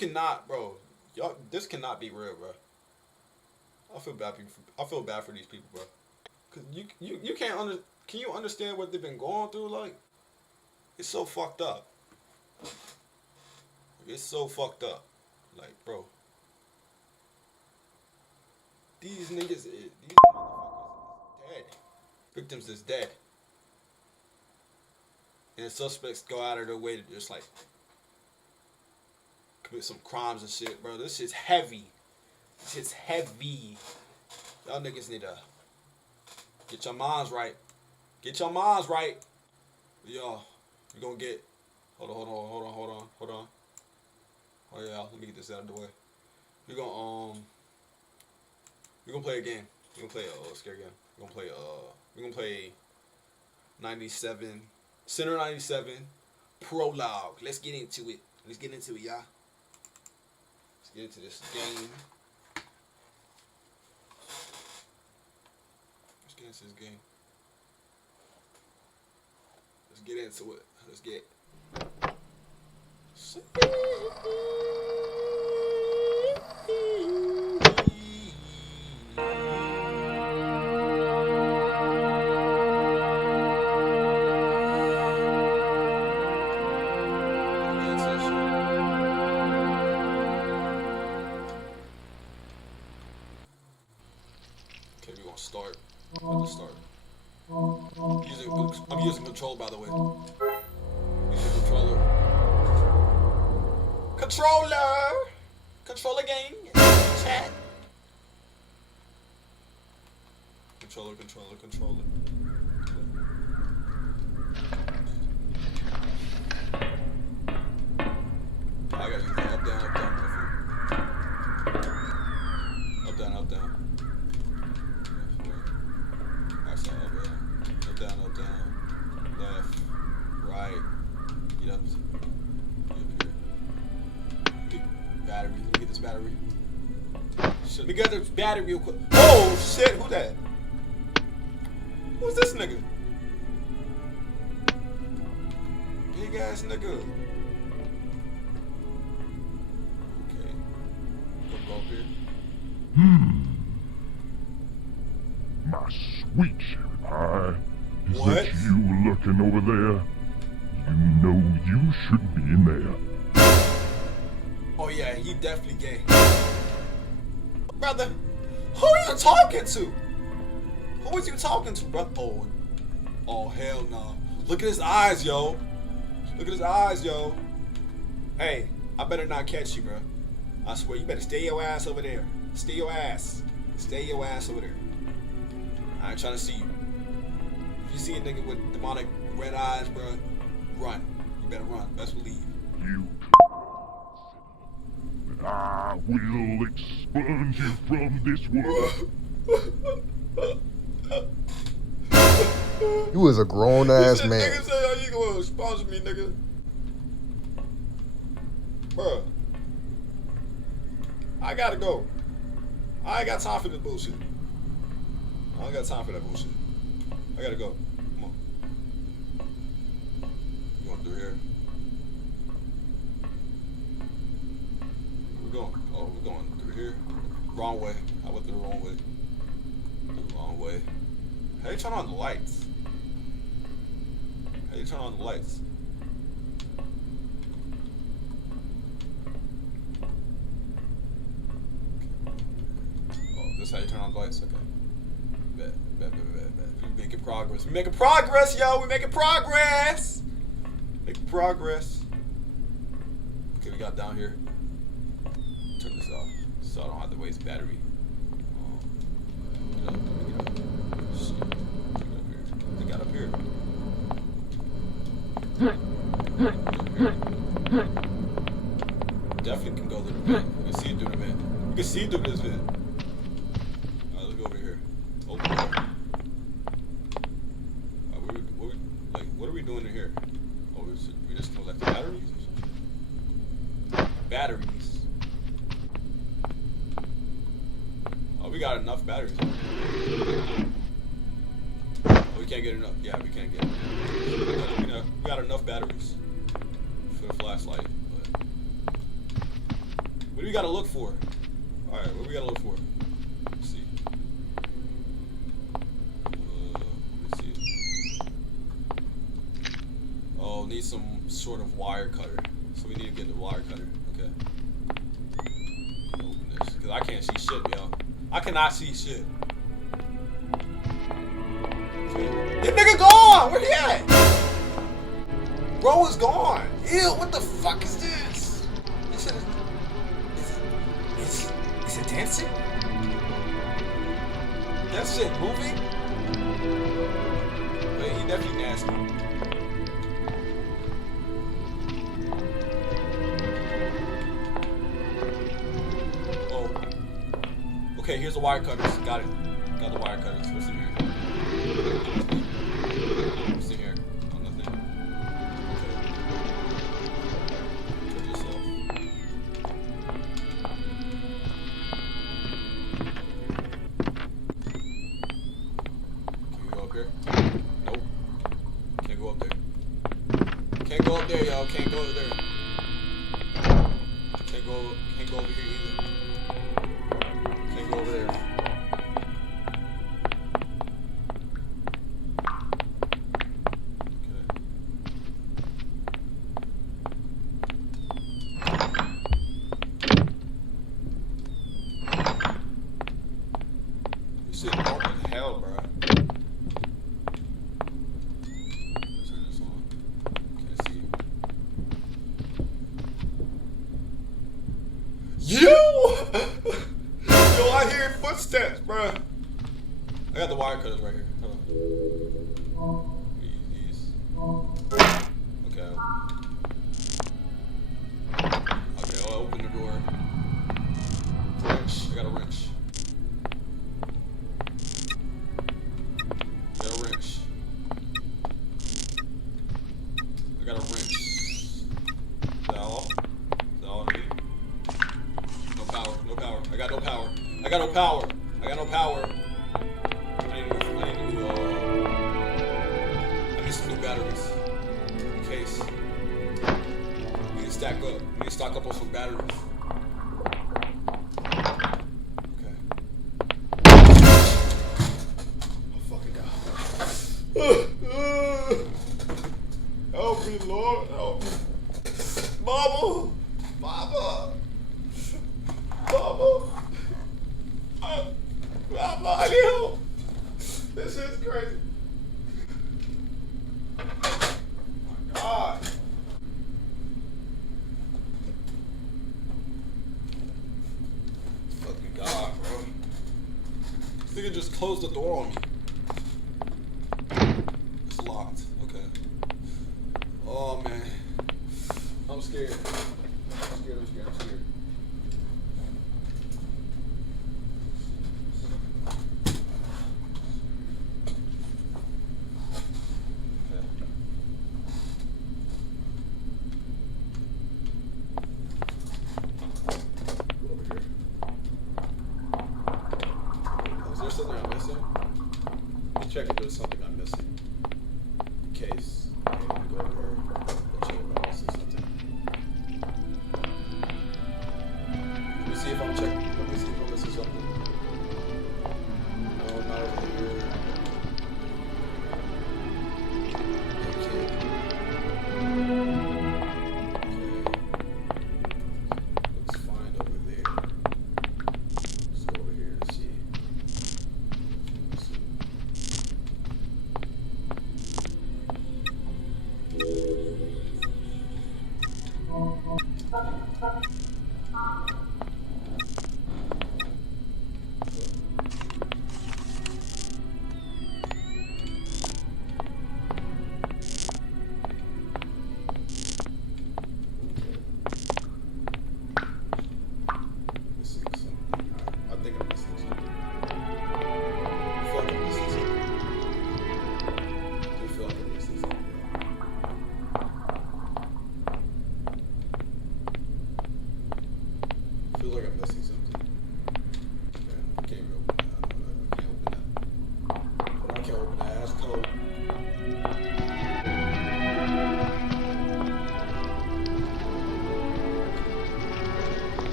cannot, bro. Y'all, this cannot be real, bro. I feel bad. I feel bad for these people, bro. Cause you can't Can you understand what they've been going through? Like, it's so fucked up. It's so fucked up. Like, bro. These niggas is dead. Victims is dead. And the suspects go out of their way to just like commit some crimes and shit, bro. This shit's heavy. This shit's heavy. Y'all niggas need to get your minds right. Get your minds right. Y'all, we gonna get. Hold on. Oh yeah, let me get this out of the way. We gonna play a game. We gonna play a scary game. We gonna play 97 Center 97 Prologue. Let's get into it. Y'all. Let's get into this game. Let's get into it. Let's get. Okay, we're gonna start. Let's start. I'm using control, by the way. Using controller. Controller gang. Chat. Controller. I gotta use the up, down. Up, down. Up, down. Left, right. Get up. Battery. Let me get this battery. Shit, let me get this battery real quick. Oh shit, who that? Who's this nigga? Big ass nigga. Okay. Go up here. My sweet cherry pie. Is What? that you looking over there? You know you shouldn't be in there. Oh yeah, he definitely gay. Brother, who are you talking to? Who is you talking to, brother? Oh hell no. Look at his eyes, yo. Hey, I better not catch you, bro. I swear, you better stay your ass over there. Stay your ass over there. I ain't trying to see you. If you see a nigga with demonic red eyes, bro, run. You better run. Best believe. You I will expunge you from this world. You was a grown ass man. Nigga say, "Oh, you gonna sponsor me, nigga?" Bruh, I gotta go. I ain't got time for this bullshit. I ain't got time for that bullshit. I gotta go. Come on. You going through here? Where we going? Oh, we're going through here. Wrong way. I went through the wrong way. How you turn on the lights? Oh, this is how you turn on the lights? Okay. Bet. We're making progress. We're making progress, yo! We're making progress! Okay, we got down here. Turn this off so I don't have to waste battery. Get up. Shit. Get up here. Definitely can go through the vent. You can see through the vent. You can see through this vent. Alright, let's go over here. Open the door. What are we doing in here? Oh, we just collect batteries? Batteries. Oh, we got enough batteries. We can't get enough. Yeah, we can't get enough. We got enough batteries for the flashlight, but What do we gotta look for? Alright, what do we gotta look for? Let's see. Let's see. Oh, need some sort of wire cutter. So we need to get the wire cutter. Okay. Open this. Because I can't see shit, yo. I cannot see shit. Okay. This nigga gone! Where he at? Bro is gone. Ew, what the fuck is this? This shit is it dancing? That shit moving? Wait, he definitely nasty. Oh. Okay, here's the wire cutters. Got it. Got the wire cutters. What's in here? What's in here? Oh, nothing. Okay. Turn this off. Can we go up here? Nope. Can't go up there. Can't go up there, y'all. Can't go up there. Can't go over here either. Can't go over there. This shit dark as hell, bro. Turn this on. Can't see. Yo! Yo, I hear footsteps, bro. I got the wire cutters right here. Hold on. These. Okay. Okay, I'll open the door. Wrench. I got a wrench. I got a wrench. I got a wrench. Is that all? Is that all I need? No power. No power. I got no power. I got no power. I got no power. I need some new batteries. In case. We need to stack up. We need to stock up on some batteries. Okay. Oh, fucking God. Help me, Lord. Help me. Mama. Mama. Mama. Mama, I need help. This is crazy. Oh my God. Fucking God, bro. This nigga just closed the door on me. It's locked. Okay. Oh, man. I'm scared. I'm scared. I'm scared. I'm scared. Check if there's something I'm missing. In case I need to go over and check if I see something.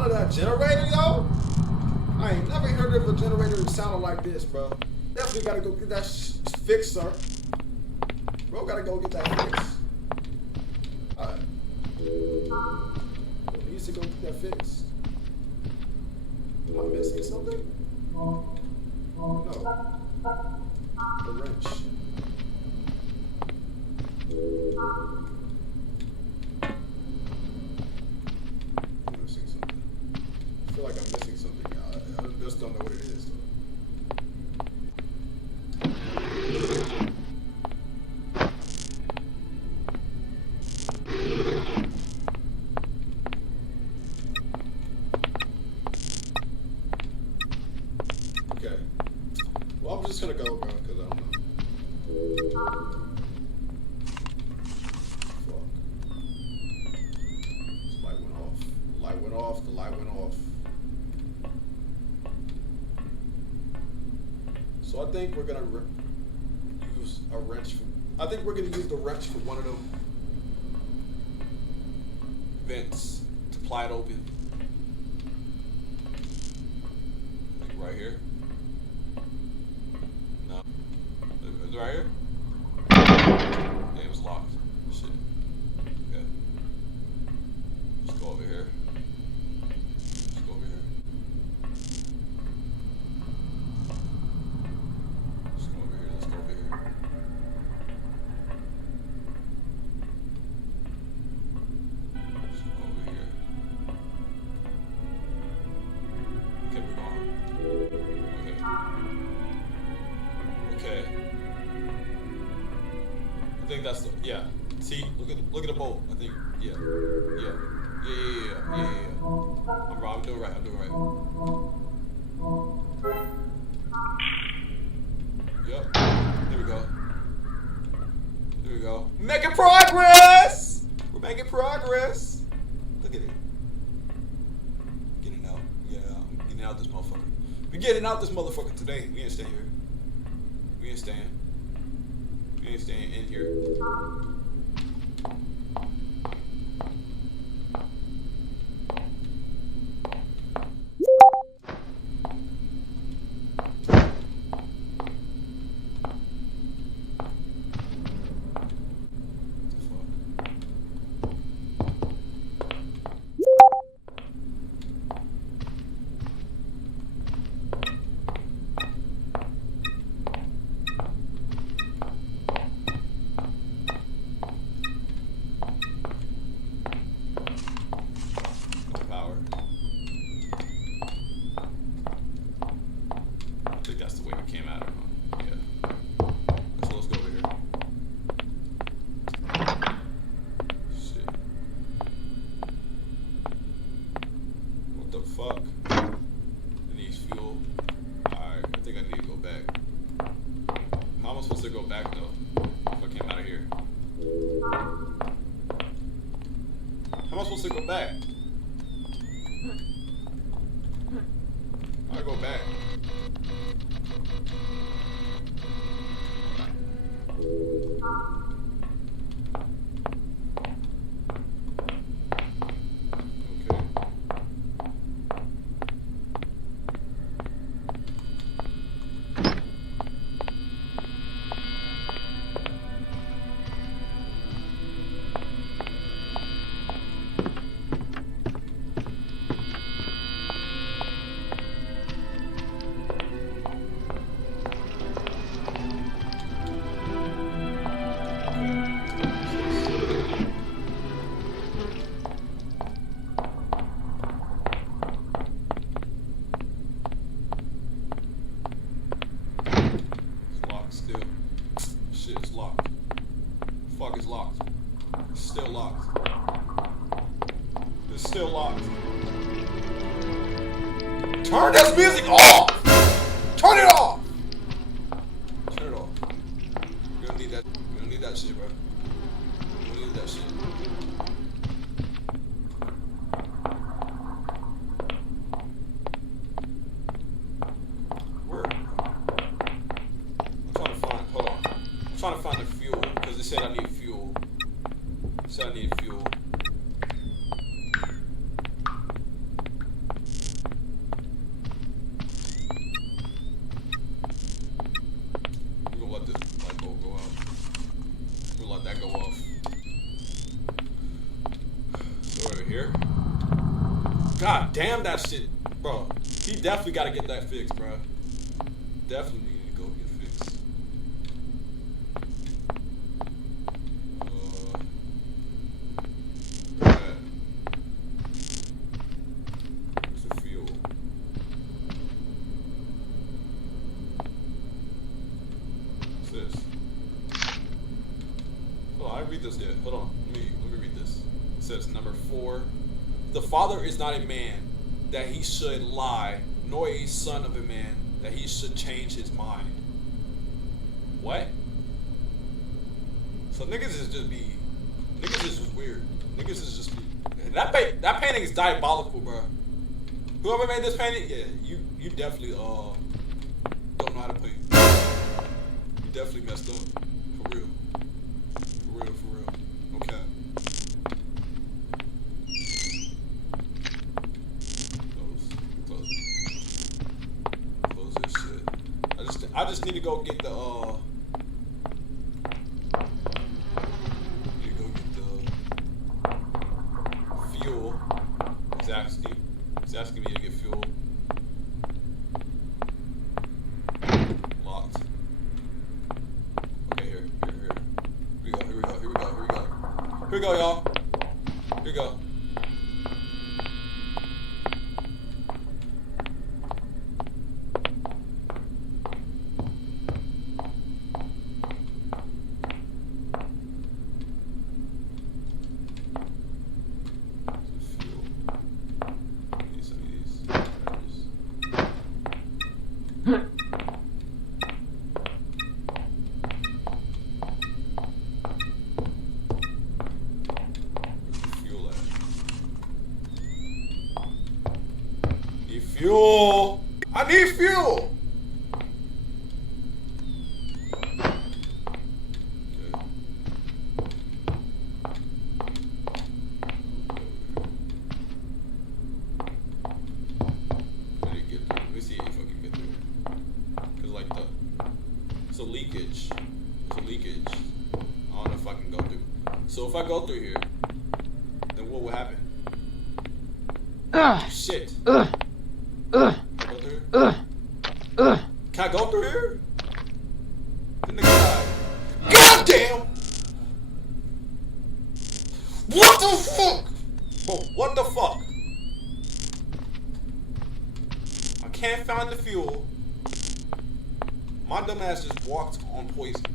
sound of that generator, yo? I ain't never heard of a generator that sounded like this, bro. Definitely gotta go get that fixed, sir. Bro, gotta go get that fixed. Alright. He needs to go get that fixed. Am I missing something? No. The wrench. I'm missing something. I feel like I'm missing something. I just don't know what it is. Okay. Well, I'm just gonna go, bro, because I don't know. Fuck. This light went off. The light went off. The light went off. So I think we're gonna use a wrench. I think we're gonna use the wrench for one of them vents to pry it open. Like right here. No. Is it right here? Yeah, it was locked. Shit. Okay. Let's go over here. Let's go over here. Let's go over here. Let's go over here. Let's go over here. Okay, we're going. Okay. I think that's the, yeah. See, look at the bolt. I think, yeah. Yeah. I'm wrong. I'm doing right. Yep. There we go. Making progress! We're making progress. Look at it. Getting out. Yeah, I'm getting out this motherfucker. We're getting out this motherfucker today. We ain't staying here. We ain't staying in here. Back. I go back. Turn this music off! Turn it off! Turn it off. We don't need that. We don't need that shit, bro. We don't need that shit. Where? I'm trying to find. Hold on. I'm trying to find the fuel because it said I need fuel. It said I need fuel. damn that shit, bro. He definitely gotta get that fixed, bro. Definitely need to go get fixed. Where's the fuel? What's this? Hold on, I didn't read this yet. Hold on, let me read this. It says number 4. The father is not a man that he should lie, nor a son of a man that he should change his mind. What? So niggas is just weird. Niggas is just that painting is diabolical, bro. Whoever made this painting, yeah, you definitely don't know how to paint. You definitely messed up. For real. Okay. Close this shit. I just need to go get the fuel. He's asking me to get fuel. Locked. Okay, here. Here we go, y'all. Here we go. Fuel! I need fuel! Let me see if I can get there. Cause like it's a leakage. I don't know if I can go through. So if I go through here, then what will happen? Shit. Can I go through here? The nigga died. God damn! What the fuck? Bro, what the fuck? I can't find the fuel. My dumb ass just walked on poison.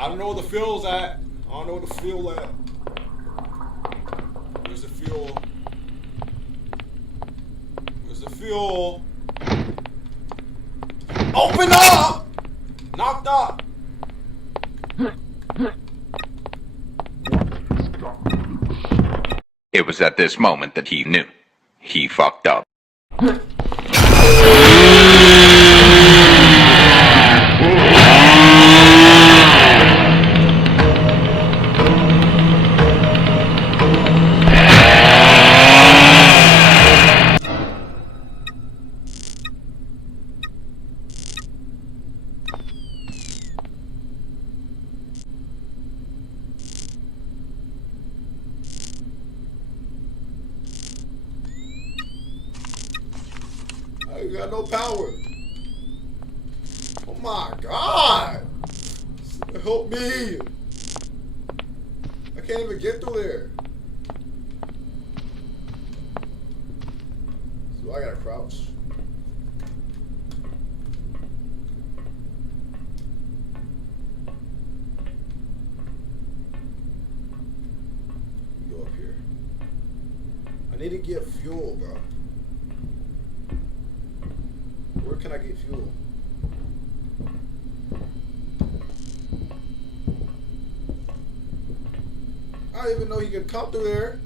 I don't know where the fuel's at. Where's the fuel? Open up! Knocked up! It was at this moment that he knew. He fucked up. You got no power. Oh my God. Help me. I can't even get through there. So I gotta crouch. Go up here. fuel, bro? Where can I get fuel? I didn't even know he could come through there.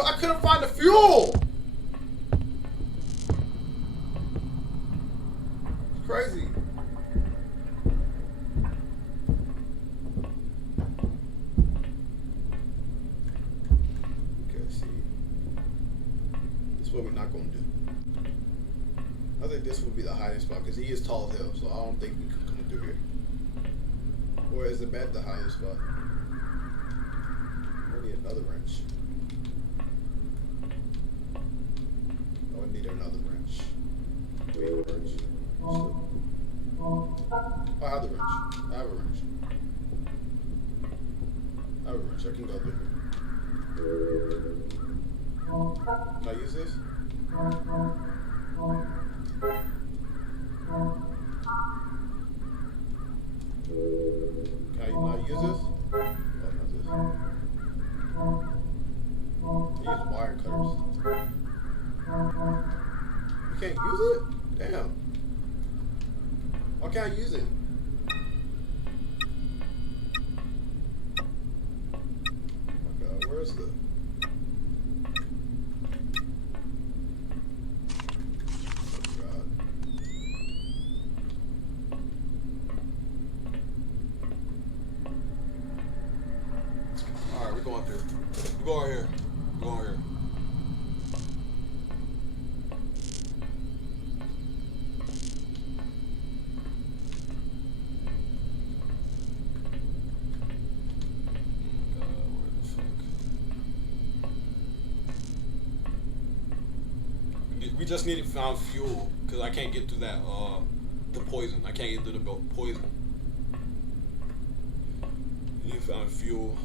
I couldn't find the fuel. It's crazy. Okay, see. This is what we're not gonna do. I think this would be the highest spot because he is tall as hell, so I don't think we could come through here. Or is the bed the highest spot? I need another wrench. Oh, I need another wrench. Wait, wrench. So, I have the wrench. I have a wrench. I have a wrench. I can go through here. Can I use this? Can I use this? Oh, not this. I use wire cutters. You can't use it? Damn. Why can't I use it? Oh my god, where's the... Going through. We're going here. We're going here. Where the fuck? We just need to find fuel because I can't get through that. The poison. I can't get through the poison. We need to find fuel.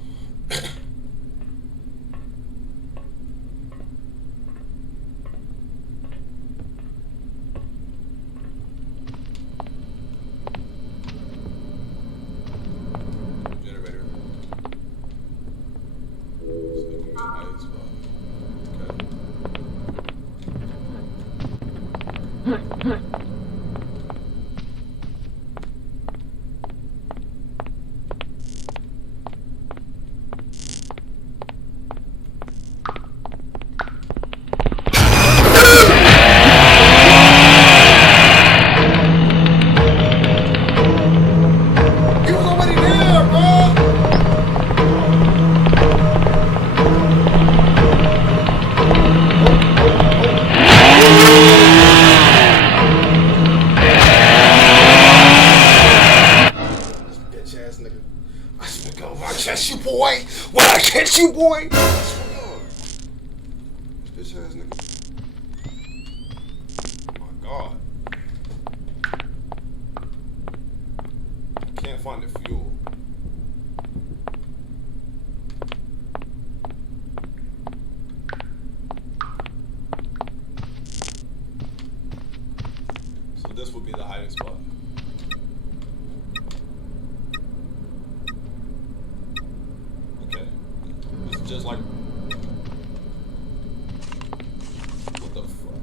You boy! This bitch ass nigga. Oh my god. Can't find the fuel. So this would be the hiding spot. Just like, what the fuck?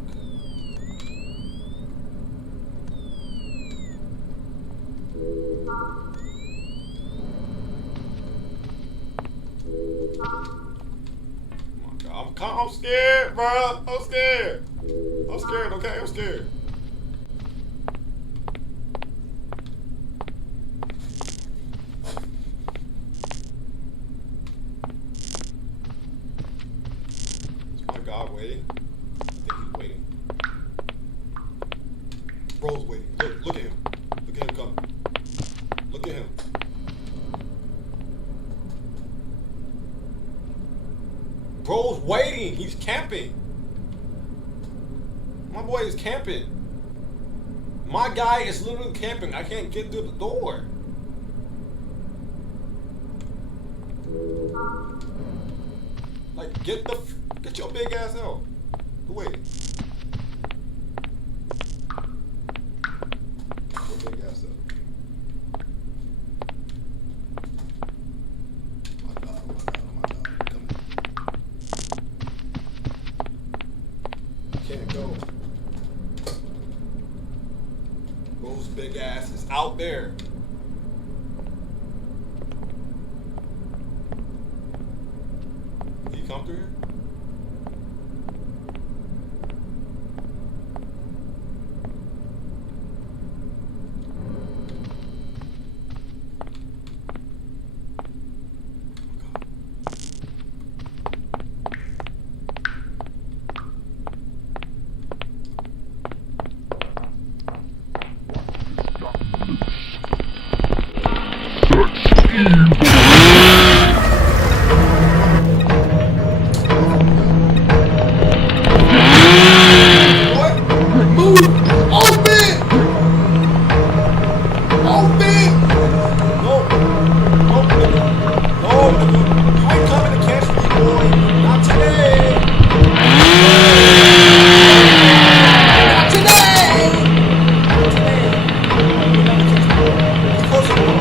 Oh my god, I'm scared, bro. I'm scared. I'm scared. Okay, I'm scared. God waiting? I think he's waiting. Bro's waiting. Look at him. Look at him coming. Look at him. Bro's waiting. He's camping. My boy is camping. My guy is literally camping. I can't get through the door. Like, get your big ass out. Wait. Your big ass out. Oh my god, oh my god, oh my god. Come here. Yo. Those big asses out there. He come through here? Such evil.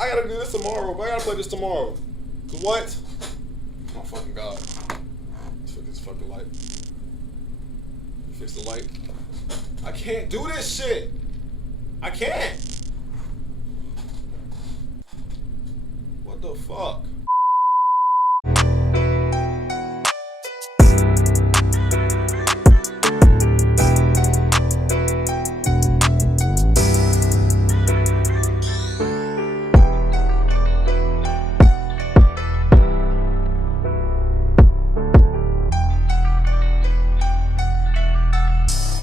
I gotta do this tomorrow, but I gotta play this tomorrow. Cause what? Oh fucking god. Let's fix this fucking light. Fix the light. I can't do this shit. I can't. What the fuck?